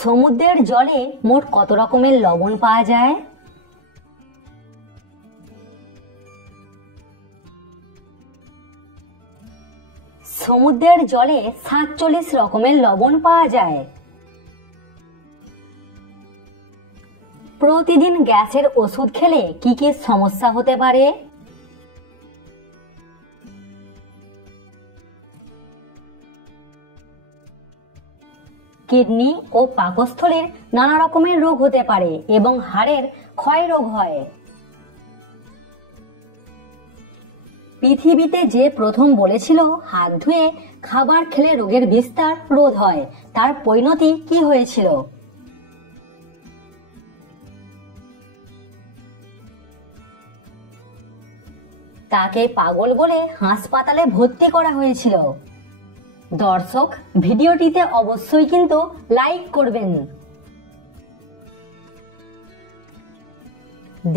সমুদ্রের জলে মোট কত রকমের লবণ পাওয়া যায়? সমুদ্রের জলে ৪৭ রকমের লবণ পাওয়া যায়। প্রতিদিন গ্যাসের ওষুধ খেলে কি কি সমস্যা হতে পারে? কিডনি ও পাকস্থলীর নানা রকমের রোগ হতে পারে এবং হাড়ের ক্ষয় রোগ হয়। পৃথিবীতে যে প্রথম বলেছিল হাত ধুয়ে খাবার খেলে রোগের বিস্তার রোধ হয়, তার পরিণতি কি হয়েছিল? তাকে পাগল বলে হাসপাতালে ভর্তি করা হয়েছিল। দর্শক, ভিডিওটিতে অবশ্যই কিন্তু লাইক করবেন।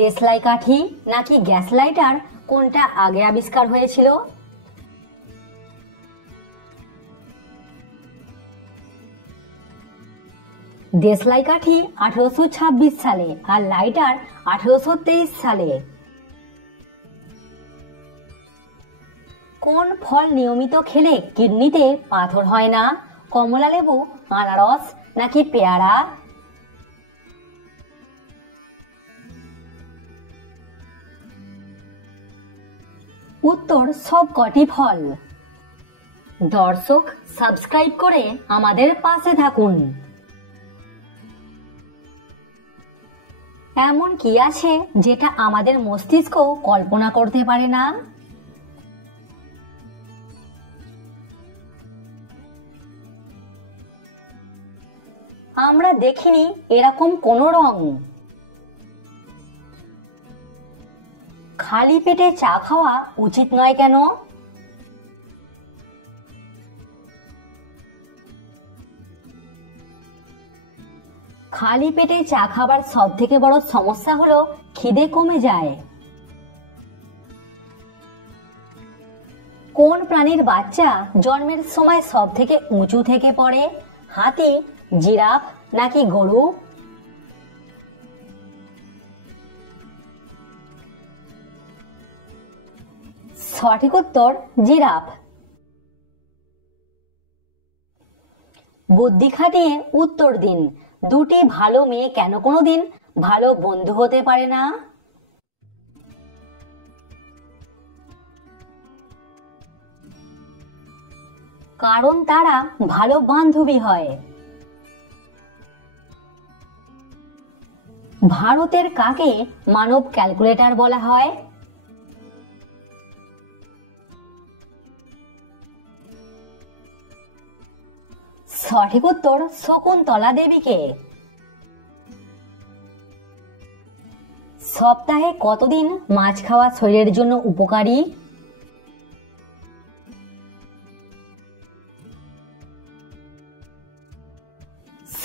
দেশলাই কাঠি নাকি গ্যাস লাইটার, কোনটা আগে আবিষ্কার হয়েছিল? দেশলাই কাঠি 1826 সালে আর লাইটার 1823 সালে। কোন ফল নিয়মিত খেলে কিডনিতে পাথর হয় না? কমলা লেবু, আনারস নাকি পেয়ারা? উত্তর সবকটি ফল। দর্শক, সাবস্ক্রাইব করে আমাদের পাশে থাকুন। এমন কি আছে যেটা আমাদের মস্তিষ্ক কল্পনা করতে পারে না? আমরা দেখিনি এরকম কোন রং। খালি পেটে চা খাওয়া উচিত নয় কেন? খালি পেটে চা খাবার সব থেকে বড় সমস্যা হলো খিদে কমে যায়। কোন প্রাণীর বাচ্চা জন্মের সময় সব থেকে উঁচু থেকে পড়ে? হাতি, জিরাফ নাকি গরু? সঠিক উত্তর জিরাফ। বুদ্ধি খাটিয়ে উত্তর দিন, দুটি ভালো মেয়ে কেন কোনোদিন ভালো বন্ধু হতে পারে না? কারণ তারা ভালো বান্ধবী হয়। ভারতের কাকে মানব ক্যালকুলেটর বলা হয়? সঠিক উত্তর শকুন্তলা দেবীকে। সপ্তাহে কতদিন মাছ খাওয়া শরীরের জন্য উপকারী?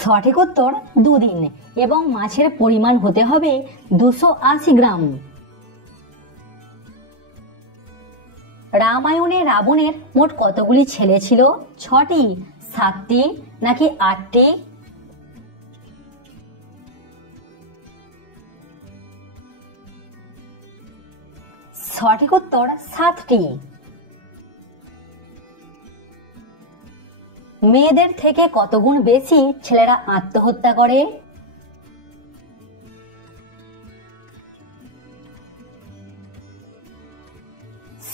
সঠিক উত্তর 2 দিন এবং মাছের পরিমাণ হতে হবে 280 গ্রাম। রামায়ণে রাবণের মোট কতগুলি ছেলে ছিল? 6টি, 7টি নাকি 8টি? সঠিক উত্তর 7টি। মেয়েদের থেকে কত গুণ বেশি ছেলেরা আত্মহত্যা করে?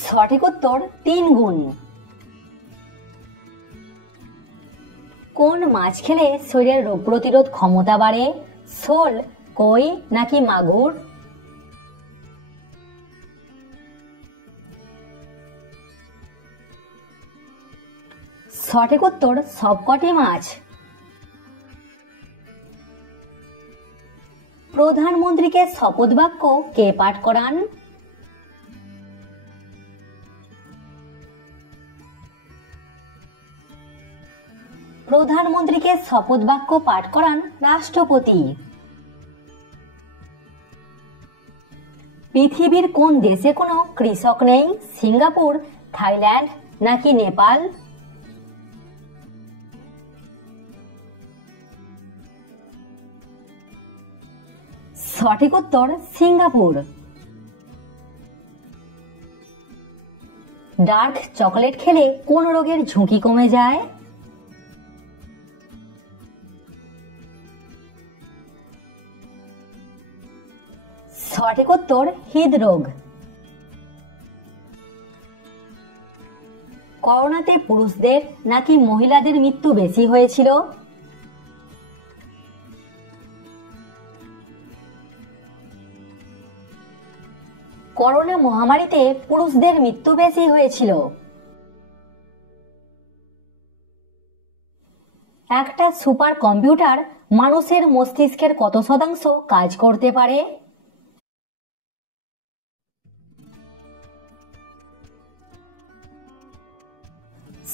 সঠিক উত্তর 3 গুণ। কোন মাছ খেলে শরীরের রোগ প্রতিরোধ ক্ষমতা বাড়ে? শোল, কই নাকি মাগুর? সঠিক উত্তর সবকটি মাছ। প্রধানমন্ত্রীকে শপথ বাক্য কে পাঠ করান? প্রধানমন্ত্রীকে শপথ বাক্য পাঠ করান রাষ্ট্রপতি। পৃথিবীর কোন দেশে কোনো কৃষক নেই? সিঙ্গাপুর, থাইল্যান্ড নাকি নেপাল? সঠিক উত্তর সিঙ্গাপুর। ডার্ক চকলেট খেলে কোন রোগের ঝুঁকি কমে যায়? সঠিক উত্তর হৃদরোগ। করোনাতে পুরুষদের নাকি মহিলাদের মৃত্যু বেশি হয়েছিল? করোনা মহামারীতে পুরুষদের মৃত্যু বেশি হয়েছিল। একটা সুপার কম্পিউটার মানুষের মস্তিষ্কের কত শতাংশ কাজ করতে পারে?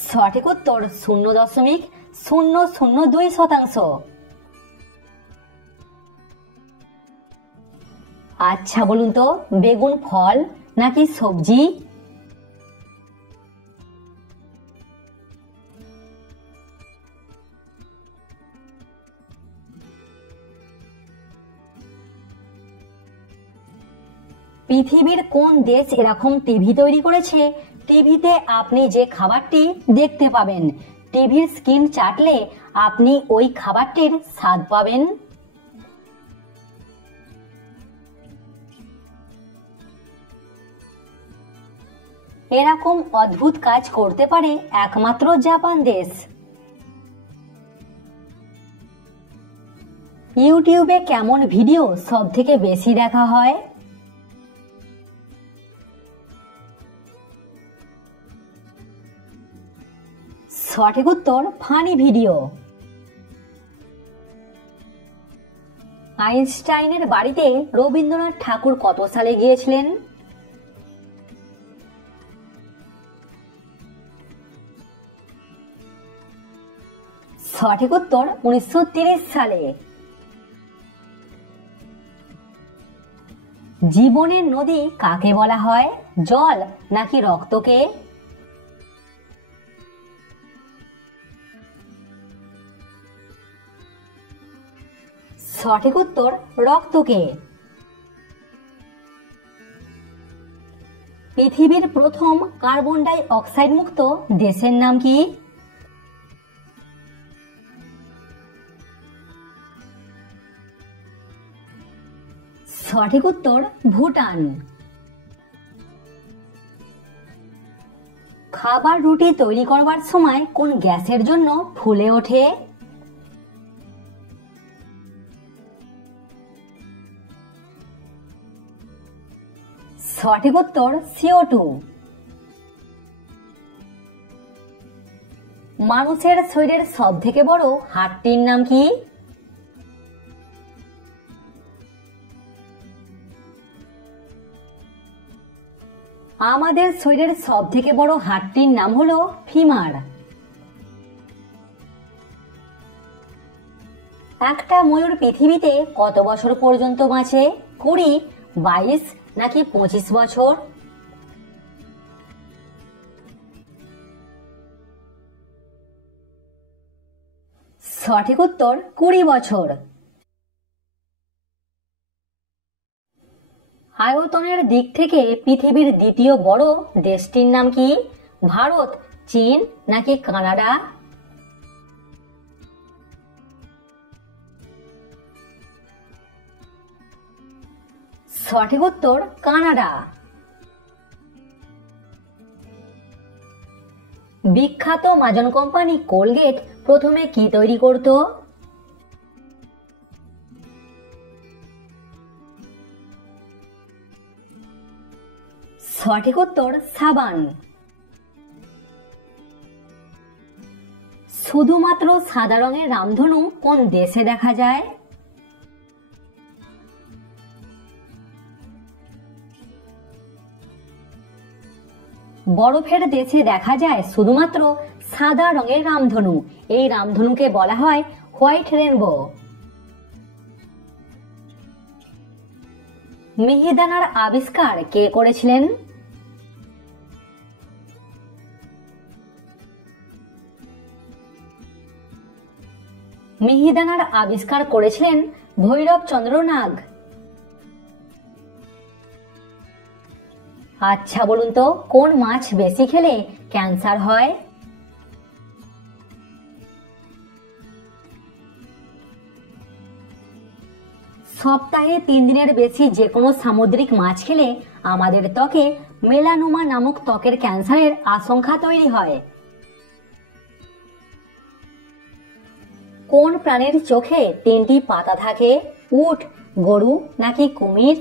সঠিক উত্তর 0.002%। আচ্ছা বলুন তো, বেগুন ফল নাকি সবজি? পৃথিবীর কোন দেশ এরকম টিভি তৈরি করেছে টিভিতে আপনি যে খাবারটি দেখতে পাবেন, টিভির স্ক্রিন চাটলে আপনি ওই খাবারটির স্বাদ পাবেন? এরকম অদ্ভুত কাজ করতে পারে একমাত্র জাপান দেশ। ইউটিউবে কেমন ভিডিও সব থেকে বেশি দেখা হয়? সঠিক উত্তর ফানি ভিডিও। আইনস্টাইনের বাড়িতে রবীন্দ্রনাথ ঠাকুর কত সালে গিয়েছিলেন? সঠিক উত্তর 1930 সালে। জীবনের নদী কাকে বলা হয়, জল নাকি রক্তকে? সঠিক উত্তর রক্তকে। পৃথিবীর প্রথম কার্বন ডাই অক্সাইড মুক্ত দেশের নাম কি? সঠিক উত্তর ভুটান। খাবার রুটি তৈরি করবার সময় কোন গ্যাসের জন্য ফুলে ওঠে? সঠিক উত্তর CO2। মানুষের শরীরের সব থেকে বড় হাড়টির নাম কি? আমাদের শরীরের সব থেকে বড় হাড়টির নাম হলো ফিমার। একটা ময়ূর পৃথিবীতে কত বছর পর্যন্ত বাঁচে, 20, 22 নাকি 25 বছর? সঠিক উত্তর 20 বছর। আয়তনের দিক থেকে পৃথিবীর দ্বিতীয় বড় দেশটির নাম কি? ভারত, চীন নাকি কানাডা? সঠিক উত্তর কানাডা। বিখ্যাত মাজন কোম্পানি কোলগেট প্রথমে কি তৈরি করত? সঠিক উত্তর সাবান। শুধুমাত্র সাদা রঙের রামধনু কোন দেশে দেখা যায়? বরফের দেশে দেখা যায় শুধুমাত্র সাদা রঙের রামধনু। এই রামধনুকে বলা হয় হোয়াইট রেনবো। মিহিদানার আবিষ্কার কে করেছিলেন? মিহিদানার আবিষ্কার করেছিলেন ভৈরব চন্দ্র নাগ। আচ্ছা বলুন তো, কোন মাছ বেশি খেলে ক্যান্সার হয়? সপ্তাহে 3 দিনের বেশি যে কোনো সামুদ্রিক মাছ খেলে আমাদের ত্বকে মেলানোমা নামক ত্বকের ক্যান্সারের আশঙ্কা তৈরি হয়। কোন প্রাণীর চোখে 3টি পাতা থাকে? উট, গরু নাকি কুমির?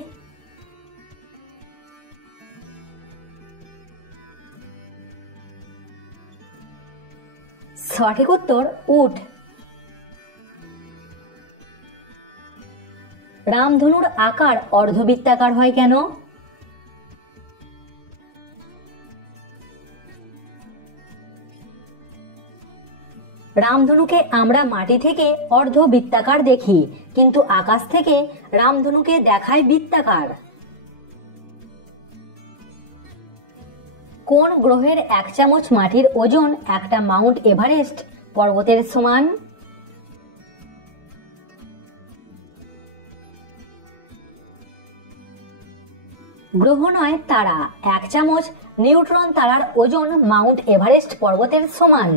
সঠিক উত্তর উট। রামধনুর আকার অর্ধবৃত্তাকার হয় কেন? রামধনুকে আমরা মাটি থেকে অর্ধবৃত্তাকার দেখি, কিন্তু আকাশ থেকে রামধনুকে দেখায় বৃত্তাকার। কোন গ্রহের 1 চামচ মাটির ওজন একটা মাউন্ট এভারেস্ট পর্বতের সমান? গ্রহ নয়, তারা। 1 চামচ নিউট্রন তারার ওজন মাউন্ট এভারেস্ট পর্বতের সমান।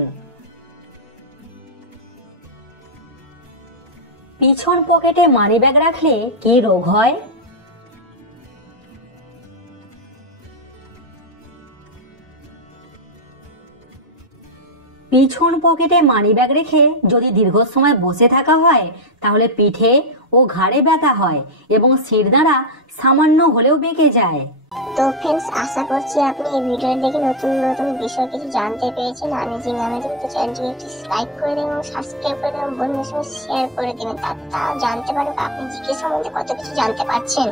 পিছন পকেটে মানিব্যাগ রাখলে কি রোগ হয়? পিছন পকেটে মানিব্যাগ রেখে যদি দীর্ঘ সময় বসে থাকা হয় তাহলে পিঠে ও ঘাড়ে ব্যথা হয় এবং শিরদাঁড়া সামান্য হলেও বেঁকে যায়। তো ফ্রেন্ডস, আশা করছি আপনি এই ভিডিও দেখে নতুন নতুন বিষয় কিছু জানতে পেরেছেন। আমেজিং তো চ্যানেলটিকে একটি লাইক করে দেবেন এবং সাবস্ক্রাইব করে দেবেন, বন্ধুদের সঙ্গে শেয়ার করে দেবেন, তারা জানতে পারবে আপনি জিকে সম্বন্ধে কত কিছু জানতে পারছেন।